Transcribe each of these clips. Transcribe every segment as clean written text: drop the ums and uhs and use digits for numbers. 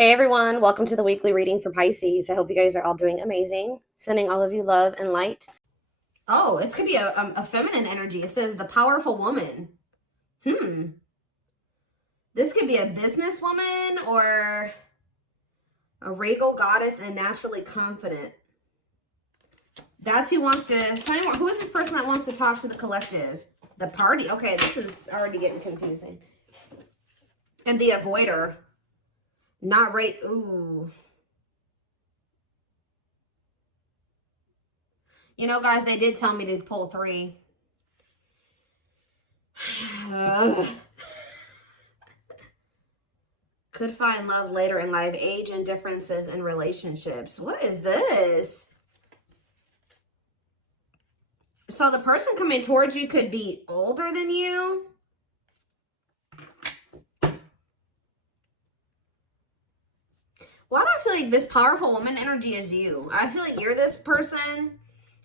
Hey everyone, welcome to the weekly reading for Pisces. I hope you guys are all doing amazing. Sending all of you love and light. Oh, this could be a feminine energy. It says the powerful woman. This could be a businesswoman or a regal goddess and naturally confident. That's who wants to, tell me more. Who is this person that wants to talk to the collective? The party. Okay, this is already getting confusing. And the avoider. Not ready. Ooh. You know, guys, they did tell me to pull 3. Could find love later in life. Age and differences in relationships. What is this? So the person coming towards you could be older than you. Why do I feel like this powerful woman energy is you? I feel like you're this person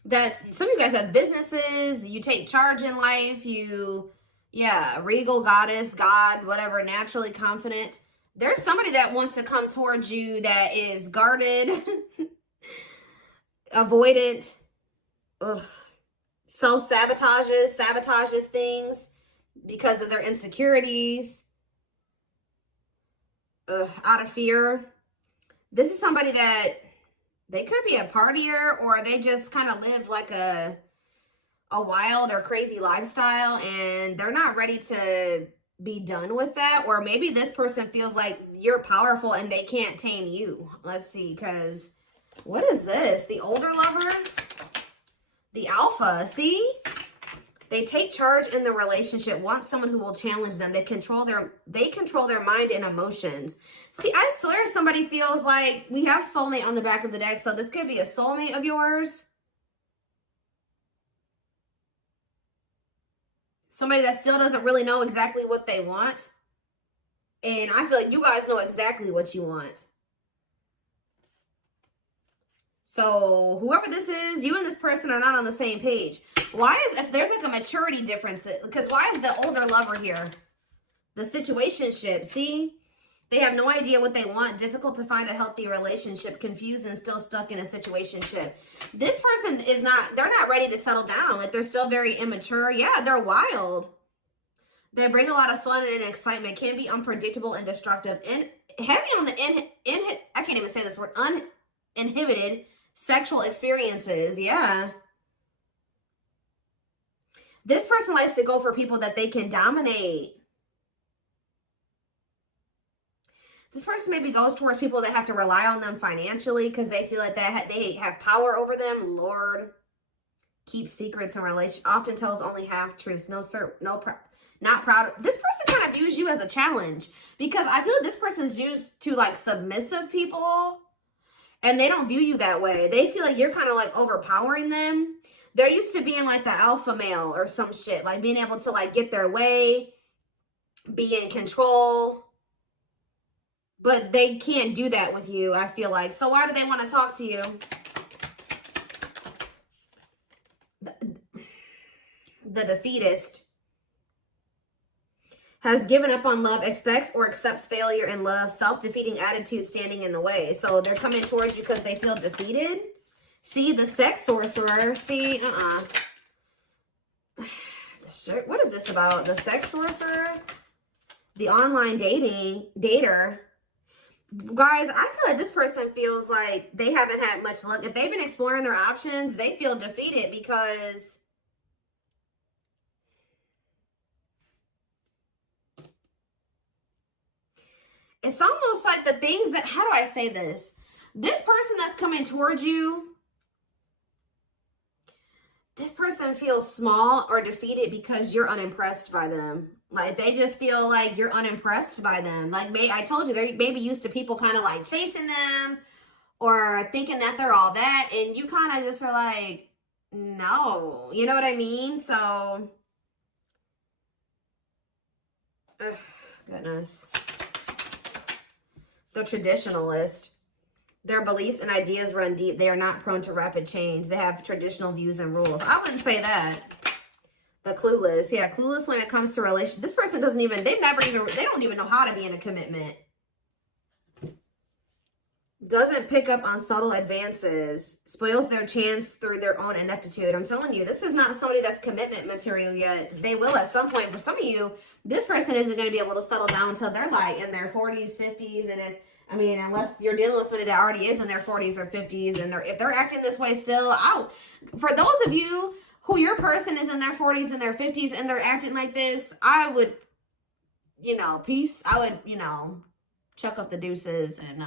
that's, some of you guys have businesses, you take charge in life, regal goddess, God, whatever, naturally confident. There's somebody that wants to come towards you that is guarded, avoidant, sabotages things because of their insecurities, out of fear. This is somebody that they could be a partier or they just kind of live like a wild or crazy lifestyle and they're not ready to be done with that. Or maybe this person feels like you're powerful and they can't tame you. Let's see, because what is this? The older lover? The alpha, see? They take charge in the relationship, want someone who will challenge them. They control their mind and emotions. See, I swear somebody feels like we have soulmate on the back of the deck, so this could be a soulmate of yours. Somebody that still doesn't really know exactly what they want. And I feel like you guys know exactly what you want. So whoever this is, you and this person are not on the same page. Why is, if there's like a maturity difference, because why is the older lover here? The situationship, see? They have no idea what they want. Difficult to find a healthy relationship. Confused and still stuck in a situationship. This person is not, they're not ready to settle down. Like they're still very immature. Yeah, they're wild. They bring a lot of fun and excitement. Can be unpredictable and destructive. And heavy on the, I can't even say this word, uninhibited sexual experiences. Yeah. This person likes to go for people that they can dominate. This person maybe goes towards people that have to rely on them financially because they feel like they have power over them. Lord, keep secrets and relation. Often tells only half truths. No, sir, not proud. This person kind of views you as a challenge because I feel like this person's used to like submissive people and they don't view you that way. They feel like you're kind of like overpowering them. They're used to being like the alpha male or some shit, like being able to like get their way, be in control. But they can't do that with you, I feel like. So why do they want to talk to you? The defeatist has given up on love, expects or accepts failure in love, self-defeating attitude standing in the way. So they're coming towards you because they feel defeated. See, the sex sorcerer. See, what is this about? The sex sorcerer? The online dater. Guys, I feel like this person feels like they haven't had much luck. If they've been exploring their options, they feel defeated because it's almost like the things that, how do I say this? This person that's coming towards you, this person feels small or defeated because you're unimpressed by them. Like, they just feel like you're unimpressed by them. Like, I told you, they're maybe used to people kind of like chasing them or thinking that they're all that. And you kind of just are like, no. You know what I mean? So, goodness. The traditionalist. Their beliefs and ideas run deep. They are not prone to rapid change. They have traditional views and rules. I wouldn't say that. The clueless. Yeah, clueless when it comes to relationships. This person doesn't even, they don't even know how to be in a commitment. doesn't pick up on subtle advances, spoils their chance through their own ineptitude. I'm telling you, this is not somebody that's commitment material yet. They will at some point. For some of you, this person isn't going to be able to settle down until they're like in their 40s, 50s. And if, I mean, unless you're dealing with somebody that already is in their 40s or 50s, and if they're acting this way still, out. For those of you who your person is in their 40s and their 50s and they're acting like this, I would, you know, peace. I would, you know, chuck up the deuces and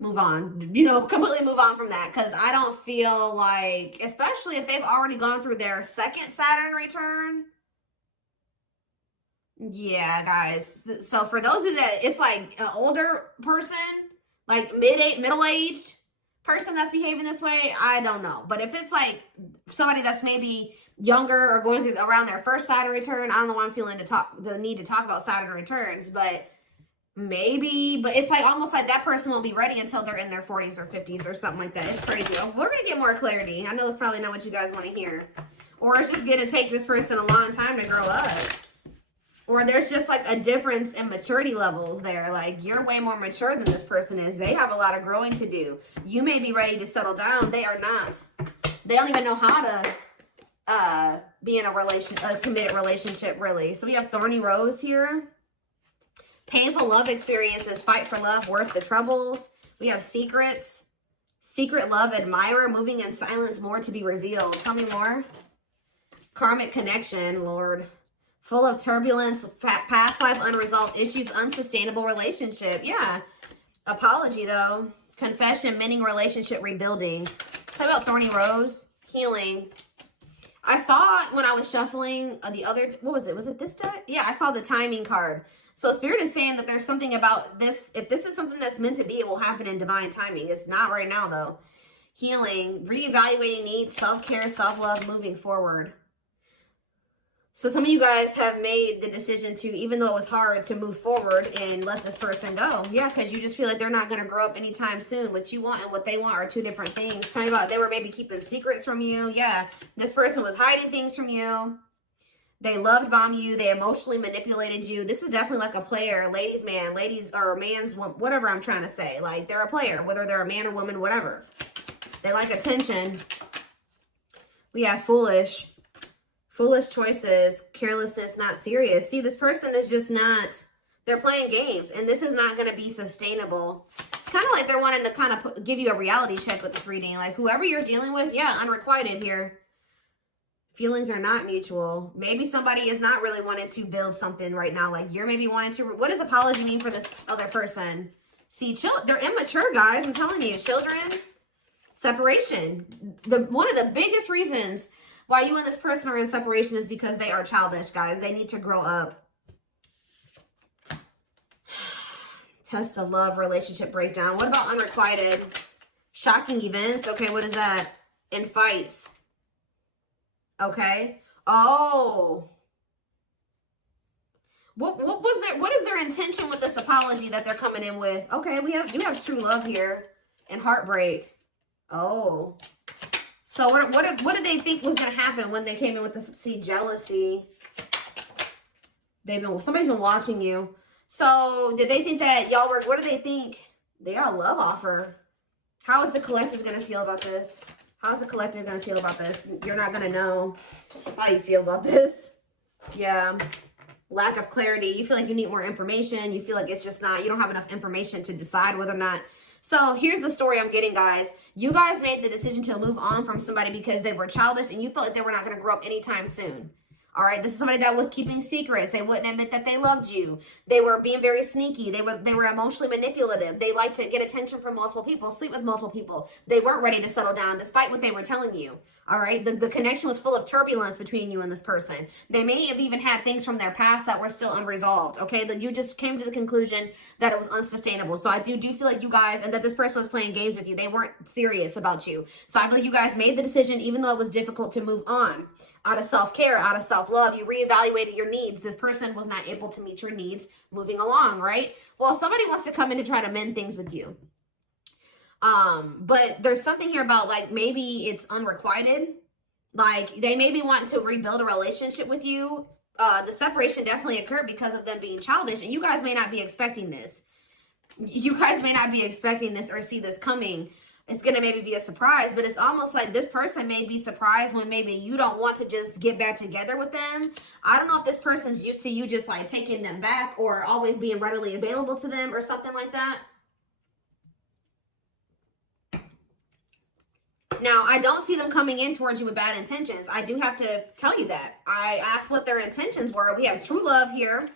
move on, you know, completely move on from that, because I don't feel like, especially if they've already gone through their second Saturn return. Yeah, guys. So for those of you that it's like an older person, like middle-aged person that's behaving this way, I don't know. But if it's like somebody that's maybe younger or going through around their first Saturn return, I don't know why I'm feeling the need to talk about Saturn returns, but maybe, but it's like almost like that person won't be ready until they're in their 40s or 50s or something like that. It's crazy. We're going to get more clarity. I know it's probably not what you guys want to hear. Or it's just going to take this person a long time to grow up. Or there's just like a difference in maturity levels there. Like you're way more mature than this person is. They have a lot of growing to do. You may be ready to settle down. They are not. They don't even know how to be in a committed relationship, really. So we have Thorny Rose here. Painful love experiences, fight for love, worth the troubles. We have secrets. Secret love, admirer, moving in silence, more to be revealed. Tell me more. Karmic connection, Lord. Full of turbulence, past life, unresolved issues, unsustainable relationship. Yeah. Apology, though. Confession, mending relationship, rebuilding. Talk about Thorny Rose. Healing. I saw when I was shuffling the other, what was it? Was it this deck? Yeah, I saw the timing card. So Spirit is saying that there's something about this. If this is something that's meant to be, it will happen in divine timing. It's not right now, though. Healing, reevaluating needs, self-care, self-love, moving forward. So some of you guys have made the decision to, even though it was hard, to move forward and let this person go. Yeah, because you just feel like they're not going to grow up anytime soon. What you want and what they want are two different things. Tell me about, they were maybe keeping secrets from you. Yeah, this person was hiding things from you. They loved bomb you. They emotionally manipulated you. This is definitely like a player, ladies man, ladies or man's, whatever I'm trying to say. Like they're a player, whether they're a man or woman, whatever. They like attention. We have foolish. Foolish choices, carelessness, not serious. See, this person is just not, they're playing games, and this is not going to be sustainable. It's kind of like they're wanting to kind of give you a reality check with this reading. Like, whoever you're dealing with, yeah, unrequited here. Feelings are not mutual. Maybe somebody is not really wanting to build something right now. Like, you're maybe wanting to, what does apology mean for this other person? See, they're immature, guys. I'm telling you. Children, separation. One of the biggest reasons why you and this person are in separation is because they are childish, guys. They need to grow up. Test of love, relationship breakdown. What about unrequited? Shocking events. Okay, what is that? And fights. Okay. Oh. What is their intention with this apology that they're coming in with? Okay, we have true love here and heartbreak. Oh. So what did they think was going to happen when they came in with this? See, jealousy. Somebody's been watching you. So did they think that y'all were, what do they think? They got a love offer. How is the collective going to feel about this? How's the collective going to feel about this? You're not going to know how you feel about this. Yeah. Lack of clarity. You feel like you need more information. You feel like it's just not, you don't have enough information to decide whether or not. So here's the story I'm getting, guys. You guys made the decision to move on from somebody because they were childish and you felt like they were not going to grow up anytime soon. All right, this is somebody that was keeping secrets. They wouldn't admit that they loved you. They were being very sneaky. They were emotionally manipulative. They liked to get attention from multiple people, sleep with multiple people. They weren't ready to settle down despite what they were telling you. All right, the connection was full of turbulence between you and this person. They may have even had things from their past that were still unresolved. Okay, that you just came to the conclusion that it was unsustainable. So I do feel like you guys, and that this person was playing games with you. They weren't serious about you. So I feel like you guys made the decision, even though it was difficult, to move on. Out of self-care, out of self-love, you reevaluated your needs. This person was not able to meet your needs moving along, right? Well, somebody wants to come in to try to mend things with you. But there's something here about, like, maybe it's unrequited. Like, they maybe want to rebuild a relationship with you. The separation definitely occurred because of them being childish, and you guys may not be expecting this. You guys may not be expecting this or see this coming. It's going to maybe be a surprise, but it's almost like this person may be surprised when maybe you don't want to just get back together with them. I don't know if this person's used to you just like taking them back or always being readily available to them or something like that. Now, I don't see them coming in towards you with bad intentions. I do have to tell you that. I asked what their intentions were. We have true love here.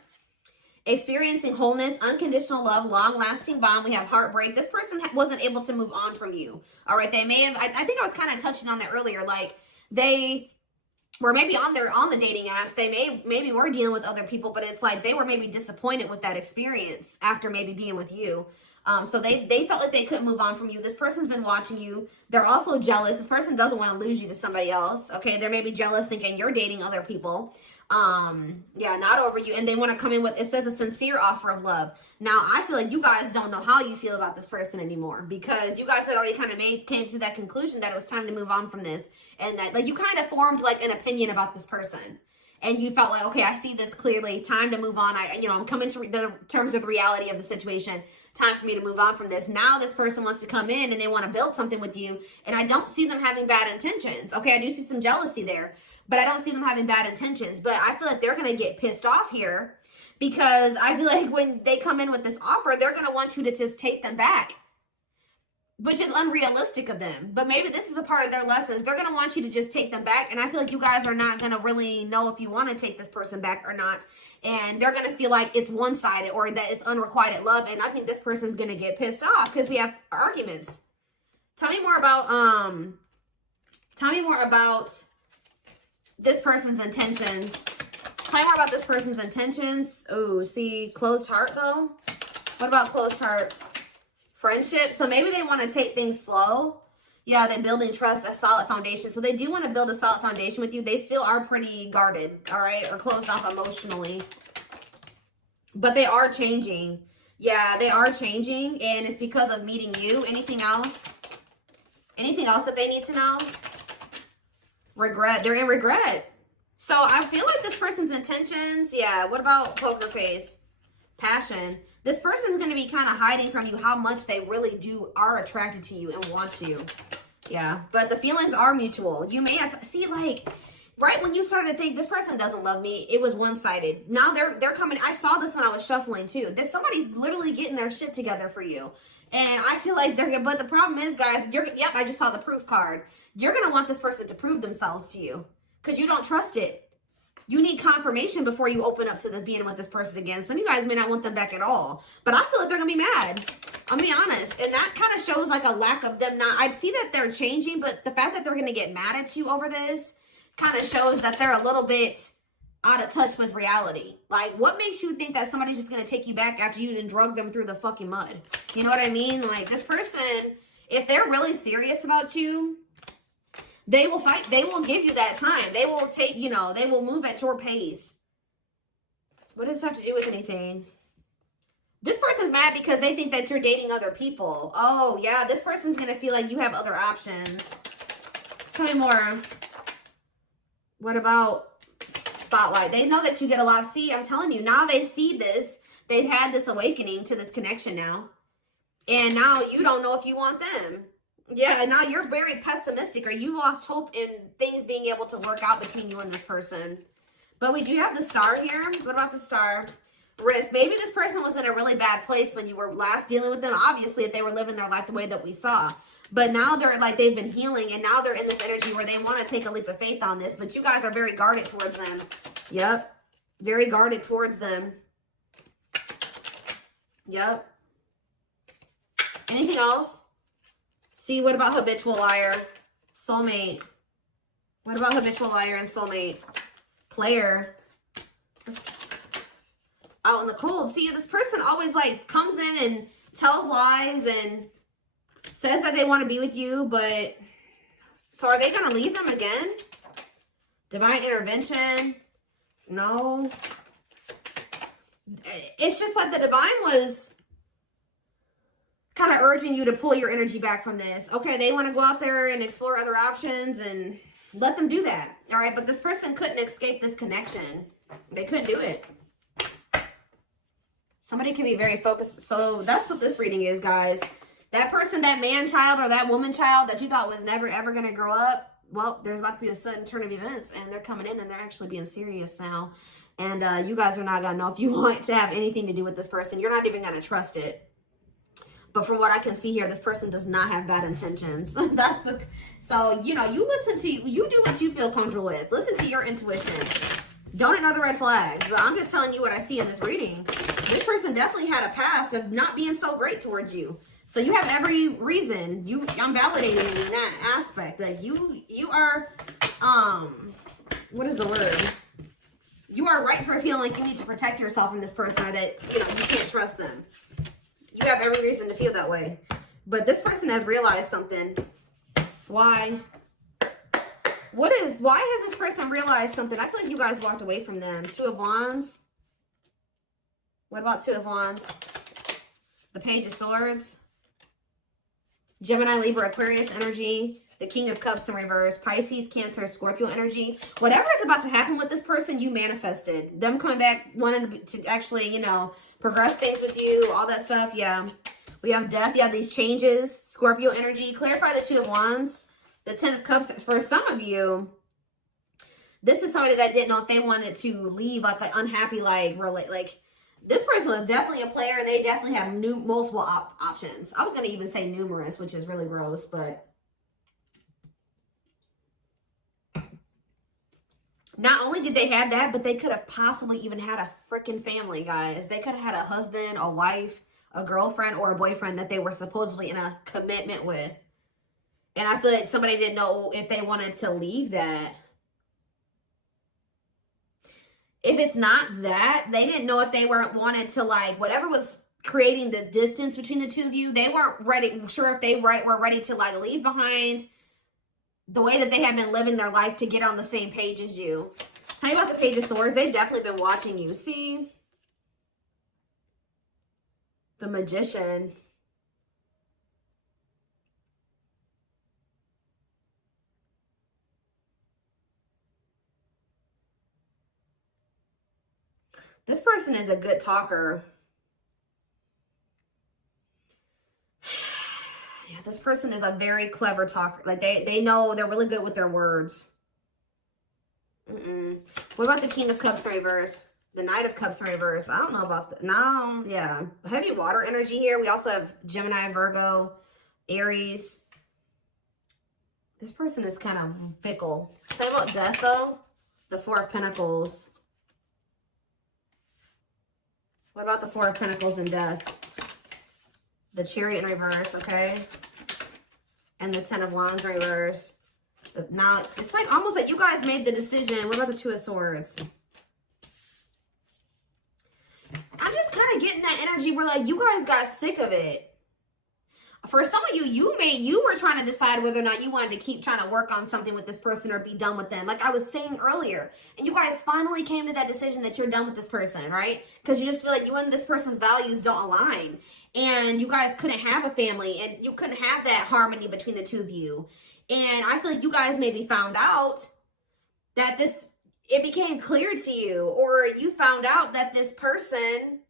Experiencing wholeness, unconditional love, long-lasting bond. We have heartbreak. This person wasn't able to move on from you. All right, they may have, I think I was kind of touching on that earlier. Like, they were maybe on the dating apps. They maybe were dealing with other people, but it's like they were maybe disappointed with that experience after maybe being with you. So they felt like they couldn't move on from you. This person's been watching you. They're also jealous. This person doesn't want to lose you to somebody else. Okay, they're maybe jealous thinking you're dating other people. Yeah, not over you. And they want to come in with, it says a sincere offer of love. Now, I feel like you guys don't know how you feel about this person anymore, because you guys had already kind of came to that conclusion that it was time to move on from this. And that like you kind of formed like an opinion about this person. And you felt like, okay, I see this clearly. Time to move on. I'm coming to the terms of the reality of the situation. Time for me to move on from this. Now this person wants to come in and they want to build something with you. And I don't see them having bad intentions. Okay, I do see some jealousy there, but I don't see them having bad intentions. But I feel like they're going to get pissed off here, because I feel like when they come in with this offer, they're going to want you to just take them back, which is unrealistic of them. But maybe this is a part of their lessons. They're going to want you to just take them back. And I feel like you guys are not going to really know if you want to take this person back or not. And they're going to feel like it's one-sided or that it's unrequited love. And I think this person's going to get pissed off because we have arguments. Tell me more about this person's intentions. Tell me more about this person's intentions. Oh, see, closed heart though. What about closed heart? Friendship. So maybe they want to take things slow. Yeah, they're building trust, a solid foundation. So they do want to build a solid foundation with you. They still are pretty guarded, all right, or closed off emotionally. But they are changing. Yeah, they are changing, and it's because of meeting you. Anything else? Anything else that they need to know? Regret. They're in regret. So I feel like this person's intentions, yeah, what about poker face? Passion. This person's going to be kind of hiding from you how much they really are attracted to you and want you. Yeah, but the feelings are mutual. You may have to see, like, right when you started to think this person doesn't love me, it was one-sided. Now they're coming. I saw this when I was shuffling too. Somebody's literally getting their shit together for you. And I feel like but the problem is, guys, yep, I just saw the proof card. You're going to want this person to prove themselves to you because you don't trust it. You need confirmation before you open up to this being with this person again. Some of you guys may not want them back at all. But I feel like they're going to be mad. I'll be honest. And that kind of shows like a lack of them. Now, I see that they're changing, but the fact that they're going to get mad at you over this kind of shows that they're a little bit out of touch with reality. Like, what makes you think that somebody's just going to take you back after you done drug them through the fucking mud? You know what I mean? Like, this person, if they're really serious about you, they will fight. They will give you that time. They will take, they will move at your pace. What does this have to do with anything? This person's mad because they think that you're dating other people. Oh, yeah. This person's going to feel like you have other options. Tell me more. What about spotlight? They know that you get a lot. See, I'm telling you, now they see this. They've had this awakening to this connection now. And now you don't know if you want them. Yeah, and now you're very pessimistic, or you lost hope in things being able to work out between you and this person. But we do have the star here. What about the star? Risk. Maybe this person was in a really bad place when you were last dealing with them. Obviously, if they were living their life the way that we saw. But now they're like, they've been healing, and now they're in this energy where they want to take a leap of faith on this. But you guys are very guarded towards them. Yep. Very guarded towards them. Yep. Anything else? See, what about habitual liar? Soulmate. What about habitual liar and soulmate? Player. Out in the cold. See, this person always like comes in and tells lies and says that they want to be with you, but so are they going to leave them again? Divine intervention. No. It's just like the divine was kind of urging you to pull your energy back from this. Okay, they want to go out there and explore other options, and let them do that. All right, but this person couldn't escape this connection. They couldn't do it. Somebody can be very focused. So that's what this reading is, guys. That person, that man child or that woman child that you thought was never, ever going to grow up, well, there's about to be a sudden turn of events, and they're coming in and they're actually being serious now. And you guys are not going to know if you want to have anything to do with this person. You're not even going to trust it. But from what I can see here, this person does not have bad intentions. So, you know, you do what you feel comfortable with. Listen to your intuition. Don't ignore the red flags. But I'm just telling you what I see in this reading. This person definitely had a past of not being so great towards you. So you have every reason. I'm validating in that aspect. Like you are, what is the word? You are right for feeling like you need to protect yourself from this person, or that, you know, you can't trust them. You have every reason to feel that way. But this person has realized something. Why? Why has this person realized something? I feel like you guys walked away from them. Two of Wands. What about Two of Wands? The Page of Swords. Gemini, Libra, Aquarius energy. The King of Cups in reverse. Pisces, Cancer, Scorpio energy. Whatever is about to happen with this person, you manifested. Them coming back, wanting to actually, you know, progress things with you, all that stuff. Yeah. We have death. You have these changes. Scorpio energy. Clarify the Two of Wands. The Ten of Cups. For some of you, this is somebody that didn't know if they wanted to leave like an unhappy, like this person was definitely a player, and they definitely have multiple options. I was going to even say numerous, which is really gross, but not only did they have that, but they could have possibly even had a freaking family, guys. They could have had a husband, a wife, a girlfriend, or a boyfriend that they were supposedly in a commitment with. And I feel like somebody didn't know if they wanted to leave that. If it's not that, they didn't know if they wanted to, like, whatever was creating the distance between the two of you, they weren't sure if they were ready to, like, leave behind the way that they had been living their life to get on the same page as you. Tell you about the Page of Swords. They've definitely been watching you. See? The Magician. This person is a good talker. Yeah, this person is a very clever talker. Like, they know they're really good with their words. What about the King of Cups in reverse? The Knight of Cups in reverse. I don't know about that. No, yeah. Heavy water energy here. We also have Gemini, Virgo, Aries. This person is kind of fickle. Tell me about death, though. The Four of Pentacles. What about the Four of Pentacles and death? The Chariot in reverse, okay? And the Ten of Wands in reverse. Now, it's like almost like you guys made the decision. What about the Two of Swords? I'm just kind of getting that energy where, like, you guys got sick of it. For some of you, you were trying to decide whether or not you wanted to keep trying to work on something with this person or be done with them. Like I was saying earlier. And you guys finally came to that decision that you're done with this person, right? Because you just feel like you and this person's values don't align. And you guys couldn't have a family. And you couldn't have that harmony between the two of you. And I feel like you guys maybe found out that it became clear to you. Or you found out that this person,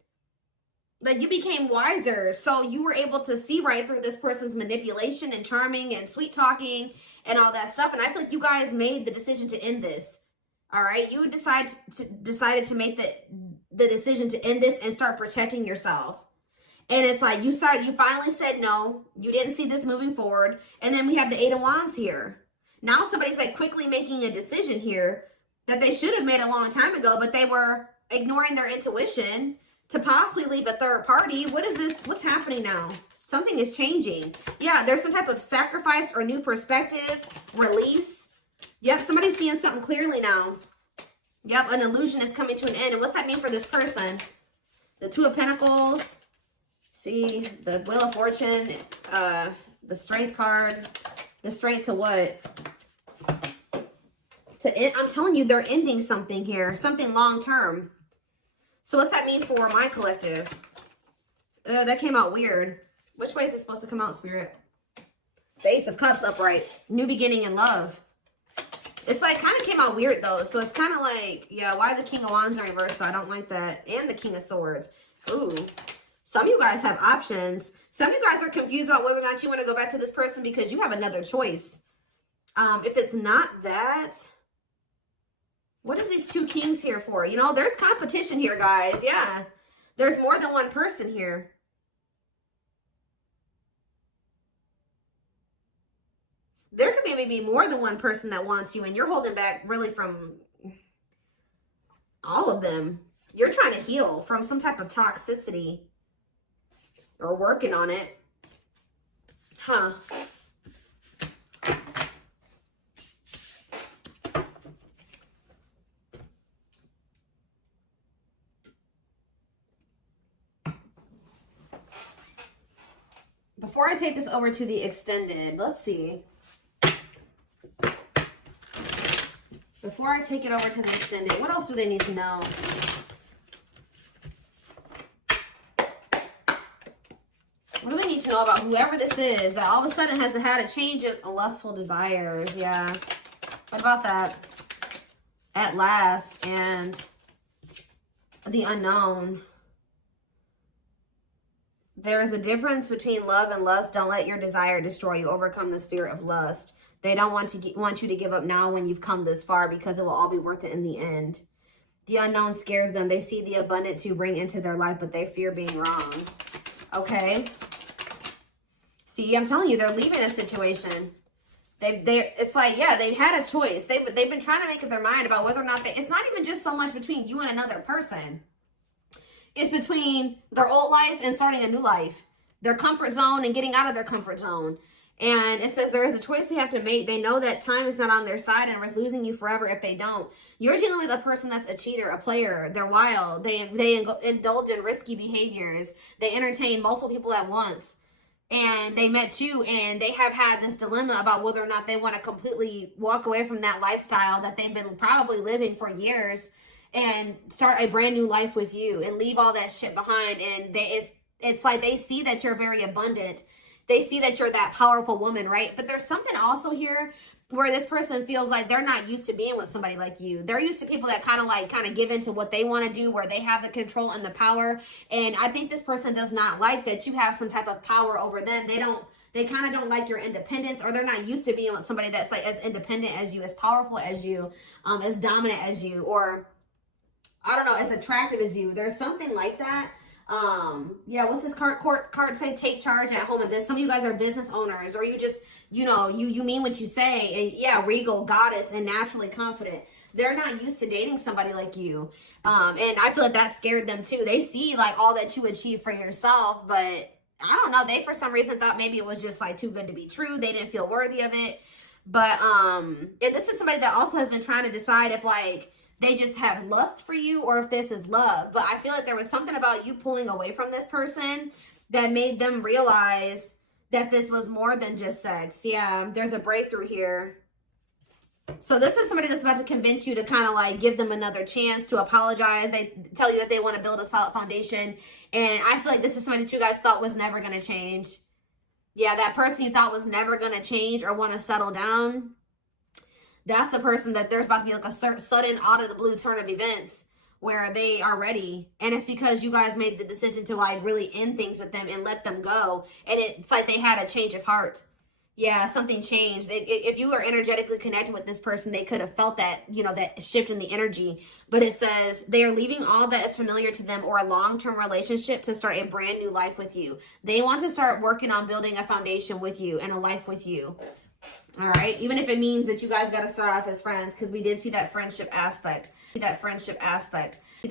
like, you became wiser, so you were able to see right through this person's manipulation and charming and sweet talking and all that stuff. And I feel like you guys made the decision to end this. All right, you decided to make the decision to end this and start protecting yourself. And it's like you finally said no. You didn't see this moving forward, and then we have the Eight of Wands here. Now somebody's like quickly making a decision here that they should have made a long time ago, but they were ignoring their intuition to possibly leave a third party. What is this? What's happening now? Something is changing. Yeah, there's some type of sacrifice or new perspective, release. Yep, somebody's seeing something clearly now. Yep, an illusion is coming to an end. And what's that mean for this person? The Two of Pentacles. See, the Wheel of Fortune, the Strength card. The Strength to what? I'm telling you, they're ending something here. Something long-term. So what's that mean for my collective? That came out weird. Which way is it supposed to come out, Spirit? The Ace of Cups upright. New beginning in love. It's like kind of came out weird though. So it's kind of like, yeah, why the King of Wands in reverse? So I don't like that. And the King of Swords. Ooh. Some of you guys have options. Some of you guys are confused about whether or not you want to go back to this person because you have another choice. If it's not that, what is these 2 kings here for? You know, there's competition here, guys. Yeah. There's more than one person here. There could be maybe more than one person that wants you, and you're holding back really from all of them. You're trying to heal from some type of toxicity or working on it. Huh. Before I take this over to the extended, let's see. Before I take it over to the extended, what else do they need to know? What do we need to know about whoever this is that all of a sudden has had a change in lustful desires? Yeah. What about that? At last, and the unknown. There is a difference between love and lust. Don't let your desire destroy you. Overcome the spirit of lust. They don't want you to give up now when you've come this far, because it will all be worth it in the end. The unknown scares them. They see the abundance you bring into their life, but they fear being wrong. Okay. See, I'm telling you, they're leaving a situation. It's like, yeah, they've had a choice. They've been trying to make up their mind about whether or not it's not even just so much between you and another person. It's between their old life and starting a new life. Their comfort zone and getting out of their comfort zone. And it says there is a choice they have to make. They know that time is not on their side and is losing you forever if they don't. You're dealing with a person that's a cheater, a player. They're wild. They indulge in risky behaviors. They entertain multiple people at once. And they met you, and they have had this dilemma about whether or not they want to completely walk away from that lifestyle that they've been probably living for years and start a brand new life with you and leave all that shit behind. And it's like they see that you're very abundant. They see that you're that powerful woman, right? But there's something also here where this person feels like they're not used to being with somebody like you. They're used to people that kind of give into what they want to do, where they have the control and the power. And I think this person does not like that you have some type of power over them. They kind of don't like your independence, or they're not used to being with somebody that's like as independent as you, as powerful as you, as dominant as you, or I don't know, as attractive as you. There's something like that. Yeah, what's this card say? Take charge at home and business. Some of you guys are business owners, or you just, you know, you mean what you say. And yeah, regal, goddess, and naturally confident. They're not used to dating somebody like you. And I feel like that scared them too. They see like all that you achieve for yourself, but I don't know. They, for some reason, thought maybe it was just like too good to be true. They didn't feel worthy of it. But, and this is somebody that also has been trying to decide if like, they just have lust for you or if this is love. But I feel like there was something about you pulling away from this person that made them realize that this was more than just sex. Yeah, there's a breakthrough here. So this is somebody that's about to convince you to kind of like give them another chance, to apologize. They tell you that they want to build a solid foundation. And I feel like this is somebody that you guys thought was never going to change. Yeah, that person you thought was never going to change or want to settle down. That's the person that there's about to be like a sudden out of the blue turn of events where they are ready. And it's because you guys made the decision to like really end things with them and let them go. And it's like they had a change of heart. Yeah, something changed. If you were energetically connected with this person, they could have felt that, you know, that shift in the energy. But it says they are leaving all that is familiar to them or a long-term relationship to start a brand new life with you. They want to start working on building a foundation with you and a life with you. All right, even if it means that you guys got to start off as friends, because we did see that friendship aspect.